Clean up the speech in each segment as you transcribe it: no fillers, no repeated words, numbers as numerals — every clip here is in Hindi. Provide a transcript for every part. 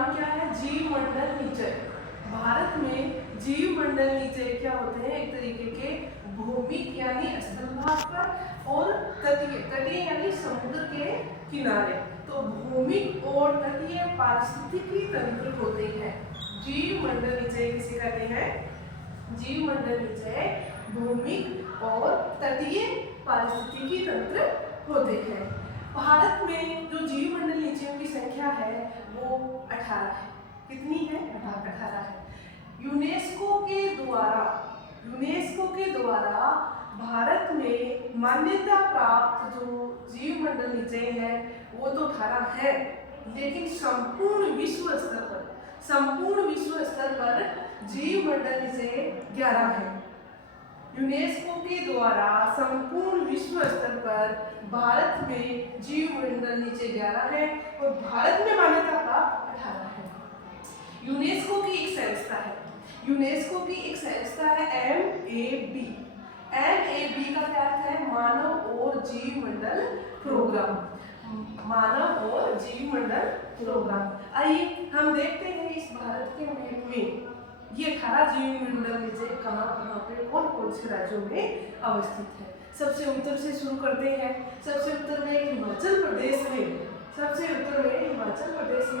नाम क्या है? जीव मंडल निचय। भारत में जीव मंडल निचय क्या होते हैं? एक तरीके के भूमिक यानी स्थल भाग पर और तटीय यानी समुद्र के किनारे। तो भूमिक और तटीय पारिस्थितिकी तंत्र होते हैं। जीव मंडल निचय किसे कहते हैं? जीव मंडल निचय भूमिक और तटीय पारिस्थितिकी तंत्र होते हैं। भारत में जो जीव मंडल निचयों की संख्या है वो 18 है। कितनी है? 18 है। यूनेस्को के द्वारा भारत में मान्यता प्राप्त जो जीव मंडल निचय है वो तो 18 है, लेकिन संपूर्ण विश्व स्तर पर जीव मंडल निचय 11 है। यूनेस्को के द्वारा संपूर्ण विश्व स्तर पर भारत में जीव मंडल निचय 11 है और भारत में मान्यता प्राप्त 18 है। यूनेस्को की एक संस्था है MAB। MAB का क्या अर्थ है? मानव और जीव मंडल प्रोग्राम। आइए हम देखते हैं इस भारत के मैप में ये 18 जीव मंडल निचय कहाँ पे कौन से राज्यों में अवस्थित है। सबसे उत्तर से शुरू करते हैं। सबसे उत्तर में हिमाचल प्रदेश में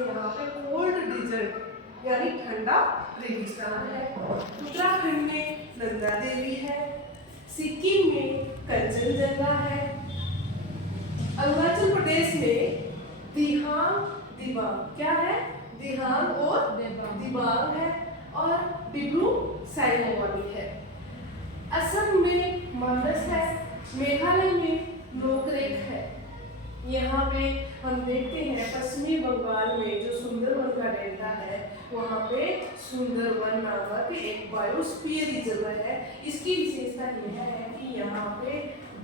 यहाँ पे कोल्ड डिजर्ट यानी ठंडा रेगिस्तान है। उत्तराखंड में नंदा देवी है। सिक्किम में कंचनजंगा है। अरुणाचल प्रदेश में दिबांग क्या है? दिबांग और दिबांग है और डिब्रू साइखोवा भी है। असम में मानस है। मेघालय में नोकरेक है। यहाँ पे हम देखते हैं पश्चिमी बंगाल में जो सुंदरवन का डेल्टा है वहाँ पे सुंदरवन नामक एक बायोस्फीयर रिजर्व है। इसकी विशेषता यह है कि यहाँ पे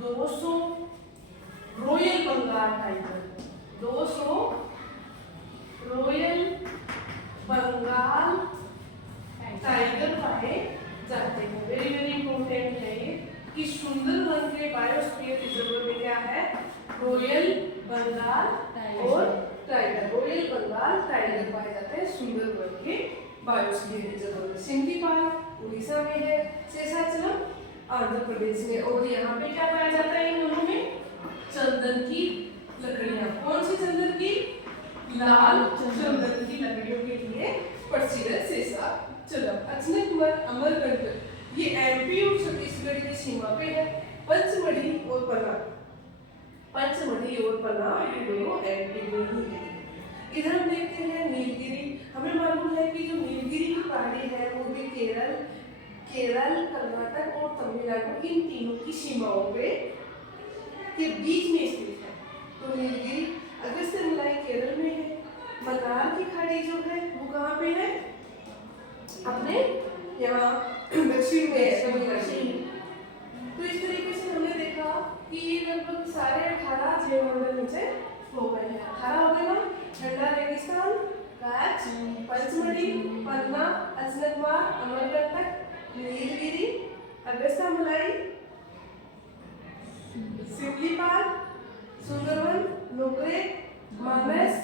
200 रॉयल बंगाल टाइगर पाए जाते हैं। वेरी वेरी इंपॉर्टेंट है ये कि सुंदरवन के बायोस्फीयर रिजर्व में क्या है? रॉयल बंगाल टाइगर पाए जाते हैं सुंदरवन के बायोस्फीयर रिजर्व में। सिंधीपाल उड़ीसा में है। शेषाचलम आंध्र प्रदेश में। और यहाँ पे क्या पाया जाता है? इन दोनों में चंदन की लकड़ियां। कौन सी चंदन की? लाल चंदन की लकड़ियों के लिए प्रसिद्ध है शेषाचलम। अचनकमर अमरकंटक ये MP और छत्तीसगढ़ की सीमा पे है। पंचमढ़ी और पन्ना ये दोनों MP में ही है। इधर हम देखते हैं नीलगिरी। हमें मालूम है कि जो नीलगिरी की पहाड़ी है वो भी केरल, कर्नाटक और तमिलनाडु इन तीनों की सीमाओं के बीच में स्थित है। तो नीलगिरी अगस्त्यमुलाई केरल में है। मन्नार की खाड़ी जो है वो कहाँ पे है? अपने यहाँ दक्षिण में है, तमिलनाडु। तो इस तरीके से हमने देखा कि ये लगभग सारे 18 जीव मंडल निचय हो गए हैं। 18 हो गए ना? ठंडा रेगिस्तान, कच्छ, पंचमढ़ी, पन्ना, अचनकमार, अमरकंटक, नीलगिरी, अगस्त्यमुलाई, सिमलीपाल, सुंदरवन, नोकरेक, मानस,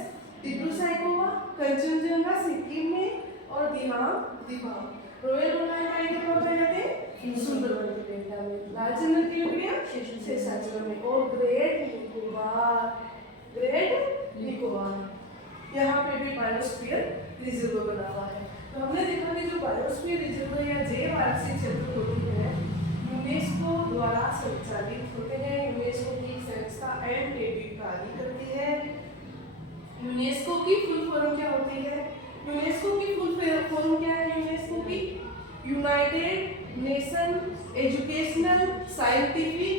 डिब्रू साइखोवा, कंचनजंगा सिक्किम में और दिबांग। रॉयल बंगाल टाइगर कहाँ पाए जाते हैं? सुंदरवन के डेल्टा में। लाल चंदन की लकड़ियां शेषाचलम में। और ग्रेट निकोबार यहाँ पे भी बायोस्फीयर रिजर्व बना हुआ है। तो हमने देखा कि जो बायोस्फीयर रिजर्व या जैव आरक्षित क्षेत्र होते हैं यूनेस्को द्वारा संचालित होते हैं। यूनेस्को की संस्था MAB कार्य करती है। यूनेस्को की फुल फॉर्म क्या होती है? यूनेस्को की फुल फॉर्म क्या है? यूनेस्को की United Nation Educational Scientific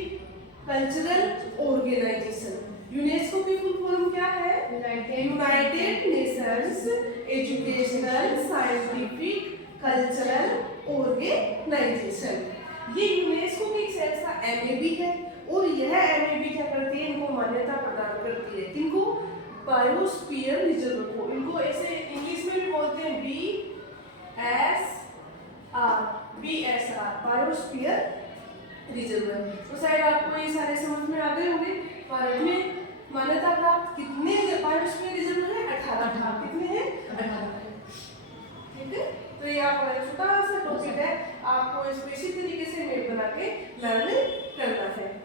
Cultural Organisation. UNESCO की फुल फॉर्म क्या है? United Nations Educational Scientific Cultural Organisation. ये यूनेस्को की एक संस्था MAB है और यह MAB क्या करती है? इनको मान्यता प्रदान करती है। किनको? बायोस्फीयर रिजर्व को। इनको ऐसे इंग्लिश में भी बोलते हैं BSR बायोस्फीयर रिजर्व। तो शायद आपको ये सारे समझ में आ गए होंगे। भारत में मान्यता प्राप्त कितने बायोस्फीयर रिजर्व है? 18। कितने हैं? 18। हमारा छोटा सा टॉपिक है, आपको इसको इसी तरीके से मैप बना के लर्न करना है।